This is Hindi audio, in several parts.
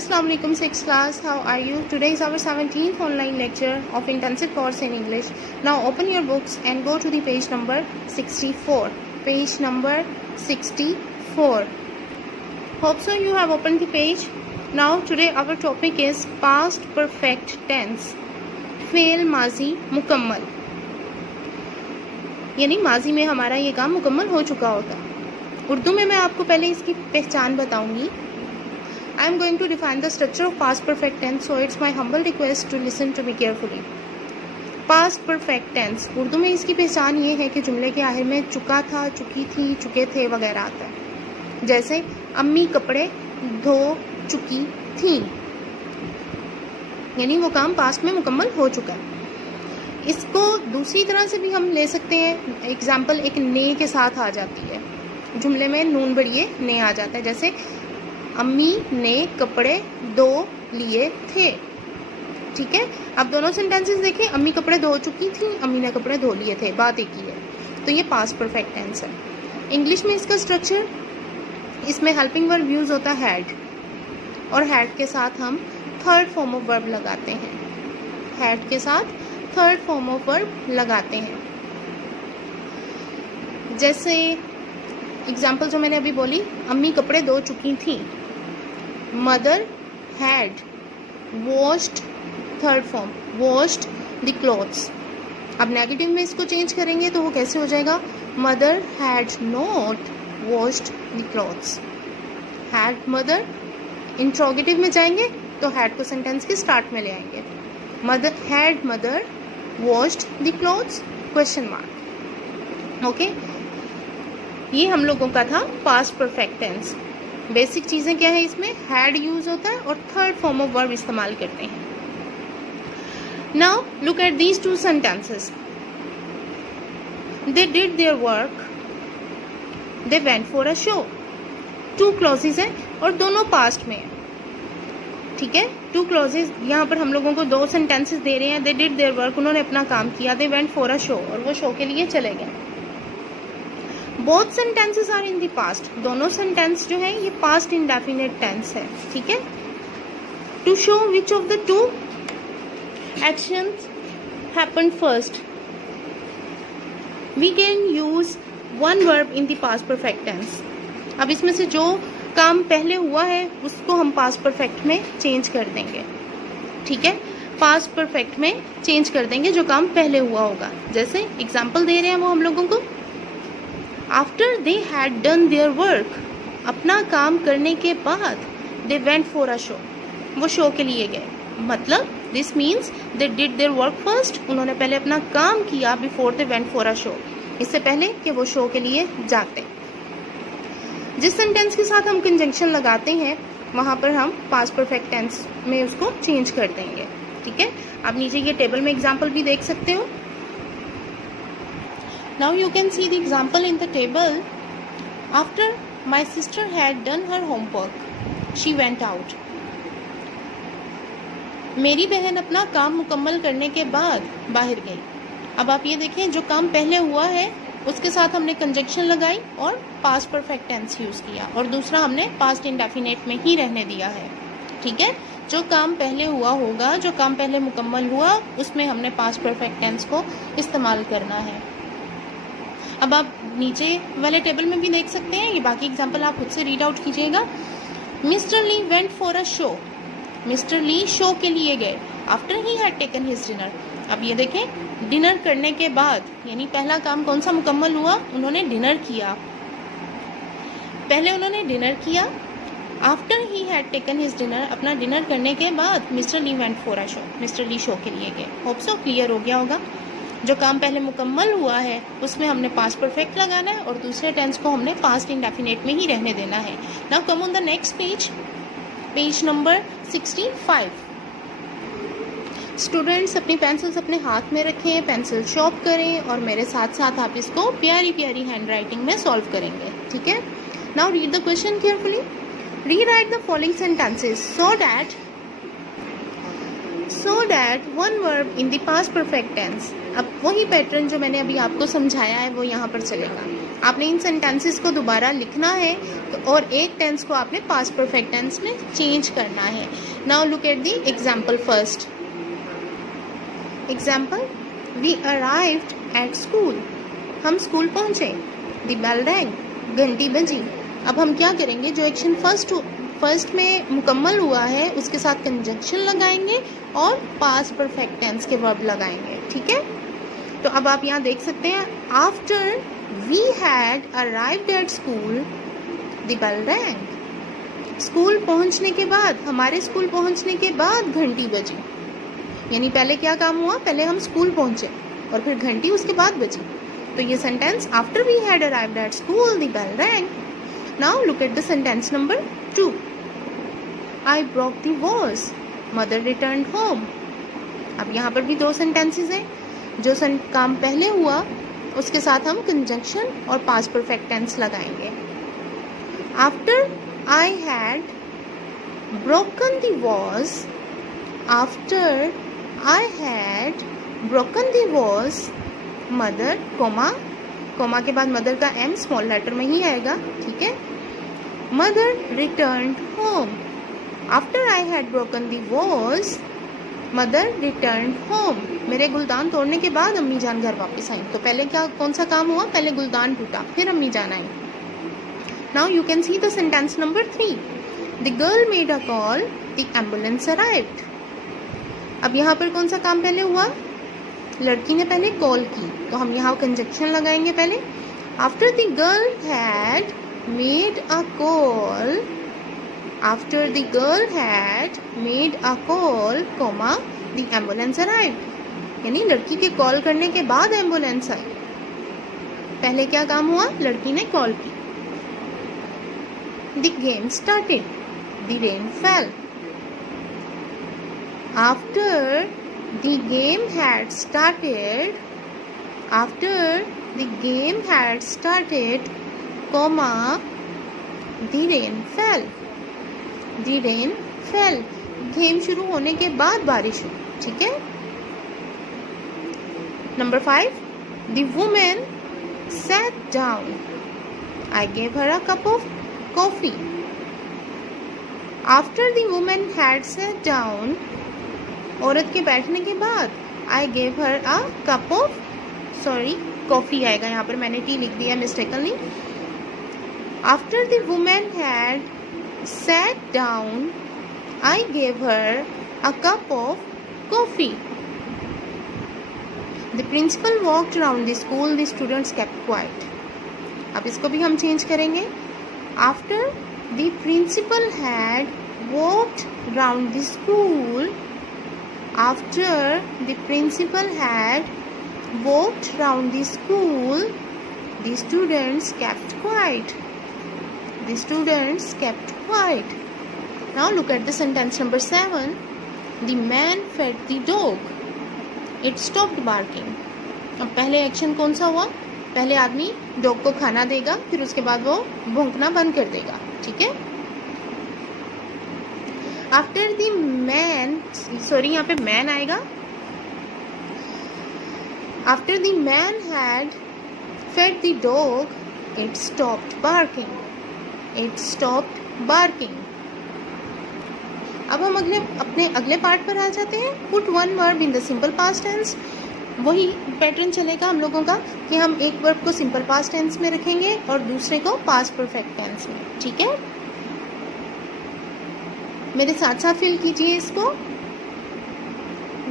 Assalamu alaikum 6th class, how are you? Today is our 17th online lecture of intensive course in English. Now open your books and go to the page number 64. Page number 64. Hope so you have opened the page. Now today our topic is past perfect tense. Fail माजी मुकम्मल, यानी माजी में हमारा ये काम मुकम्मल हो चुका होता। उर्दू में मैं आपको पहले इसकी पहचान बताऊंगी। I am going to define the structure of past perfect tense, so it's my humble request to listen to me carefully. Past perfect tense Urdu में इसकी पहचान ये है कि जुमले के आखिर में चुका था, चुकी थी, चुके थे वगैरह आता है। जैसे अम्मी कपड़े धो चुकी थी, यानी वो काम पास्ट में मुकम्मल हो चुका है। इसको दूसरी तरह से भी हम ले सकते हैं। एग्जाम्पल एक ने के साथ आ जाती है, जुमले में नून बढ़िए ने आ जाता है। जैसे अम्मी ने कपड़े धो लिए थे, ठीक है। अब दोनों सेंटेंसेस देखें, अम्मी कपड़े धो चुकी थी, अम्मी ने कपड़े धो लिए थे, बात एक ही है। तो ये पास्ट परफेक्ट टेंस है। इंग्लिश में इसका स्ट्रक्चर, इसमें हेल्पिंग वर्ब यूज होता है हैड, और हैड के साथ हम थर्ड फॉर्म ऑफ वर्ब लगाते हैं। हैड के साथ थर्ड फॉर्म ऑफ वर्ब लगाते हैं। जैसे एग्जाम्पल जो मैंने अभी बोली, अम्मी कपड़े धो चुकी थी, mother had washed, third form washed the clothes. अब नेगेटिव में इसको चेंज करेंगे तो वो कैसे हो जाएगा, mother had not washed the clothes. Had mother, interrogative में जाएंगे तो हैड को सेंटेंस के स्टार्ट में ले आएंगे। Mother had mother washed the clothes question mark. Okay, ये हम लोगों का था पास्ट परफेक्ट टेंस। बेसिक चीजें क्या है, इसमें हैड यूज होता है और थर्ड फॉर्म ऑफ वर्ब इस्तेमाल करते हैं। Now look at these two sentences. They did their work, they went for a show. Two clauses है और दोनों पास्ट में है, ठीक है। टू क्लॉजेज, यहाँ पर हम लोगों को दो सेंटेंसेस दे रहे हैं। दे डिड देयर वर्क, उन्होंने अपना काम किया। They went for a show, और वो शो के लिए चले गए। Both sentences are in the past, दोनों सेंटेंस जो है ये पास्ट इंडेफिनिट टेंस है, ठीक है। To show which of the two actions happened first, we can use one verb in the past perfect tense. अब इसमें से जो काम पहले हुआ है उसको हम पास्ट परफेक्ट में चेंज कर देंगे, ठीक है। पास्ट परफेक्ट में चेंज कर देंगे जो काम पहले हुआ होगा। जैसे एग्जाम्पल दे रहे हैं वो हम लोगों को, after they had done their work, अपना काम करने के बाद दे वेंट फॉर अ शो, वो शो के लिए गए। मतलब this means they did their work first, उन्होंने पहले अपना काम किया before they went for a show, इससे पहले कि वो शो के लिए जाते। जिस सेंटेंस के साथ हम कंजंक्शन लगाते हैं वहां पर हम पास्ट परफेक्ट टेंस में उसको चेंज कर देंगे, ठीक है। आप नीचे ये टेबल में एग्जाम्पल भी देख सकते हो। Now you can see the example in the table. After my sister had done her homework, she went out. मेरी बहन अपना काम मुकम्मल करने के बाद बाहर गई। अब आप ये देखें, जो काम पहले हुआ है उसके साथ हमने कंजंक्शन लगाई और पास्ट परफेक्ट टेंस यूज किया, और दूसरा हमने पास्ट इंडेफिनिट में ही रहने दिया है, ठीक है। जो काम पहले हुआ होगा, जो काम पहले मुकम्मल हुआ, उसमें हमने पास्ट परफेक्ट टेंस को इस्तेमाल करना है। अब आप नीचे वाले टेबल में भी देख सकते हैं, ये बाकी एग्जाम्पल आप खुद से रीड आउट कीजिएगा। Mister Lee went for a show, mister Lee show के लिए गए। After he had taken his dinner, अब ये देखें डिनर करने के बाद, यानी पहला काम कौन सा मुकम्मल हुआ, उन्होंने डिनर किया। पहले उन्होंने डिनर किया, after he had taken his dinner, अपना डिनर करने के बाद mister Lee went for a show, mister Lee show के लिए गए। होप सो क्लियर हो गया होगा। जो काम पहले मुकम्मल हुआ है उसमें हमने पास्ट परफेक्ट लगाना है और दूसरे टेंस को हमने पास्ट इंडेफिनिट में ही रहने देना है। Now come on the next page, page number 65। Students अपनी पेंसिल्स अपने हाथ में रखें, पेंसिल शॉर्प करें और मेरे साथ साथ आप इसको प्यारी प्यारी हैंड राइटिंग में सॉल्व करेंगे, ठीक है। Now read the question carefully. Rewrite the following sentences so that one verb in the past perfect tense. अब वही पैटर्न जो मैंने अभी आपको समझाया है वो यहाँ पर चलेगा. आपने इन सेंटेंसेस को दोबारा लिखना है और एक टेंस को आपने पास्ट परफेक्ट टेंस में चेंज करना है. Now look at the example first. Example, we arrived at school. हम स्कूल पहुँचे. द बेल रैंग, घंटी बजी. अब हम क्या करेंगे, जो एक्शन फर्स्ट में मुकम्मल हुआ है उसके साथ कंजंक्शन लगाएंगे और पास्ट परफेक्ट टेंस के वर्ब लगाएंगे. ठीक है, तो अब आप यहाँ देख सकते हैं, after we had arrived at school the bell rang. School पहुँचने के बाद, हमारे स्कूल पहुँचने के बाद घंटी बजी. यानी पहले क्या काम हुआ, पहले हम स्कूल पहुँचे और फिर घंटी उसके बाद बजी. तो ये sentence, after we had arrived at school the bell rang. Now look at the sentence number 2. I broke the vase. Mother returned home. अब यहाँ पर भी दो सेंटेंसेस हैं. जो काम पहले हुआ उसके साथ हम कंजंक्शन और पास्ट परफेक्ट टेंस लगाएंगे. After I had broken the vase. After I had broken the vase. Mother, comma के बाद मदर का M स्मॉल लेटर में ही आएगा. ठीक है. Mother returned home. After I had broken the vase, mother returned home. मेरे गुलदान तोड़ने के बाद अम्मी जान घर वापस आई. तो पहले कौन सा काम हुआ, पहले गुलदान टूटा फिर अम्मी जान आई. Now you can see the sentence number 3. The girl made a call. The ambulance arrived. अब यहाँ पर कौन सा काम पहले हुआ, लड़की ने पहले कॉल की. तो हम यहाँ कंजंक्शन लगाएंगे पहले. After the girl had made a call. After the girl had made a call, the ambulance arrived. यानी लड़की के कॉल करने के बाद एम्बुलेंस आई. पहले क्या काम हुआ, लड़की ने कॉल की. The game started. The rain fell. After the game had started, the rain fell. The rain fell. Game शुरू होने के बाद बारिश हुई. ठीक है. Number 5. The woman sat down. I gave her a cup of coffee. After the woman had sat down, औरत के बैठने के बाद I gave her a cup of, coffee आएगा यहाँ पर, मैंने टी लिख दिया mistakenly. After the woman had sat down, I gave her a cup of coffee. The principal walked around the school. The students kept quiet. अब इसको भी हम चेंज करेंगे. After the principal had walked round the school. After the principal had walked round the school, the students kept quiet. The students kept quiet. Now look at the sentence number 7. The man fed the dog. It stopped barking. अब पहले एक्शन कौन सा हुआ, पहले आदमी डॉग को खाना देगा, फिर उसके बाद वो भौंकना बंद कर देगा. ठीक है. After the man, यहाँ पे man आएगा. After the man had fed the dog, it stopped barking. It stopped barking. अब हम अपने अगले पार्ट पर आ जाते हैं. Put one verb in the simple past tense. वही पैटर्न चलेगा हम लोगों का कि हम एक वर्ब को सिंपल पास्ट टेंस में रखेंगे और दूसरे को पास्ट परफेक्ट टेंस में. ठीक है, मेरे साथ साथ फिल कीजिए इसको.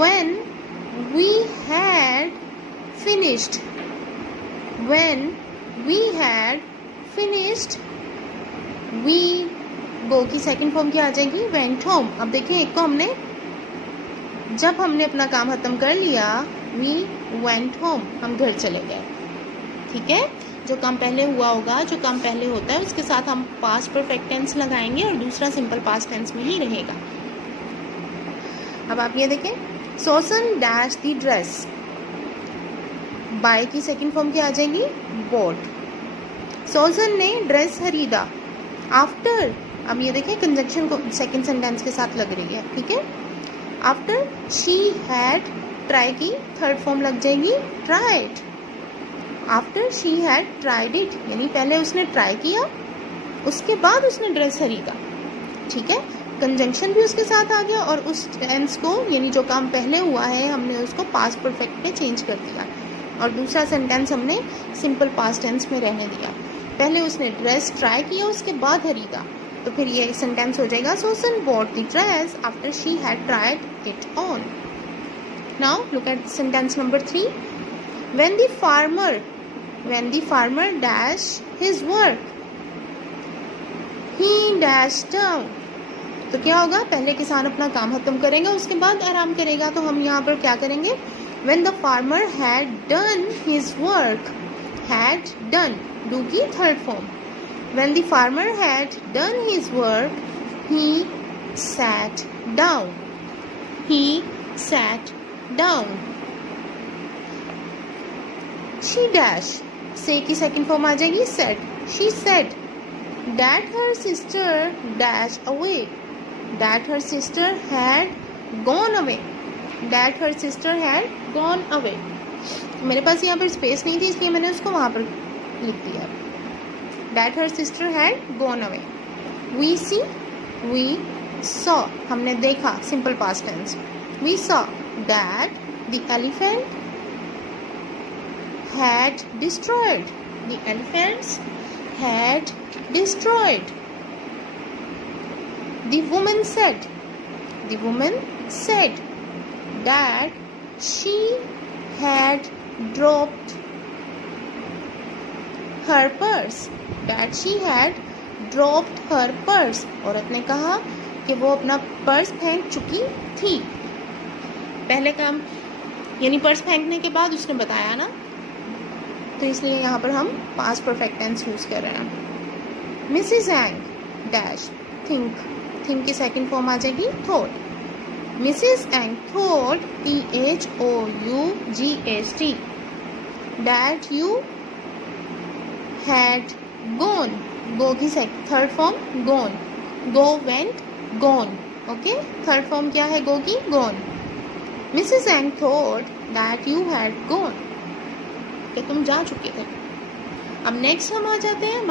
When we had finished. When we had finished. We go की सेकंड फॉर्म क्या आ जाएगी, went home. अब देखिए, एक को जब हमने अपना काम खत्म कर लिया, we went home, हम घर चले गए. ठीक है, जो काम पहले हुआ होगा, जो काम पहले होता है उसके साथ हम पास्ट परफेक्ट टेंस लगाएंगे और दूसरा सिंपल पास्ट टेंस में ही रहेगा. अब आप ये देखें, सोसन डैश द ड्रेस. बाय की सेकंड फॉर्म क्या आ जाएगी, बॉट. सोसन ने ड्रेस खरीदा. आफ्टर, अब ये देखें कंजंक्शन को सेकंड सेंटेंस के साथ लग रही है. ठीक है, आफ्टर शी हैड ट्राई की थर्ड फॉर्म लग जाएगी tried. After she had tried it यानी पहले उसने ट्राई किया, उसके बाद उसने ड्रेस खरीदा। ठीक है, कंजंक्शन भी उसके साथ आ गया और उस टेंस को यानी जो काम पहले हुआ है हमने उसको पास्ट परफेक्ट में चेंज कर दिया और दूसरा सेंटेंस हमने सिंपल पास्ट टेंस में रहने दिया। पहले उसने ड्रेस ट्राई किया, उसके बाद खरीदा, तो फिर ये सेंटेंस हो जाएगा Susan bought the dress after she had tried it on. Now look at sentence number 3। when the farmer dashed his work he dashed down। तो क्या होगा, पहले किसान अपना काम खत्म करेगा उसके बाद आराम करेगा, तो हम यहाँ पर क्या करेंगे, when the farmer had done his work, had done do की third form, when the farmer had done his work he sat down, he sat down। she dash से की सेकंड फॉर्म आ जाएगी said, she said that her sister dashed away, that her sister had gone away, that her sister had gone away। मेरे पास यहाँ पर स्पेस नहीं थी इसलिए मैंने उसको वहाँ पर लिख दिया, that her sister had gone away। we see, we saw हमने देखा, simple past tense, we saw that the elephant had destroyed, the elephants had destroyed। the woman said that she had dropped her purse, that she had dropped her purse। औरत ने कहा कि वो अपना पर्स फेंक चुकी थी। पहले काम यानी पर्स फेंकने के बाद उसने बताया ना, तो इसलिए यहाँ पर हम पास्ट परफेक्ट टेंस यूज कर रहे हैं। मिसिस एंग डैश थिंक की सेकंड फॉर्म आ जाएगी thought. Mrs Ang thought THOUGHT that you had gone, go की third form gone, go went gone. Okay, third form क्या है गो की, gone. Mrs Ang thought that you had gone कि तुम जा चुके थे। अब नेक्स्ट हम आ जाते हैं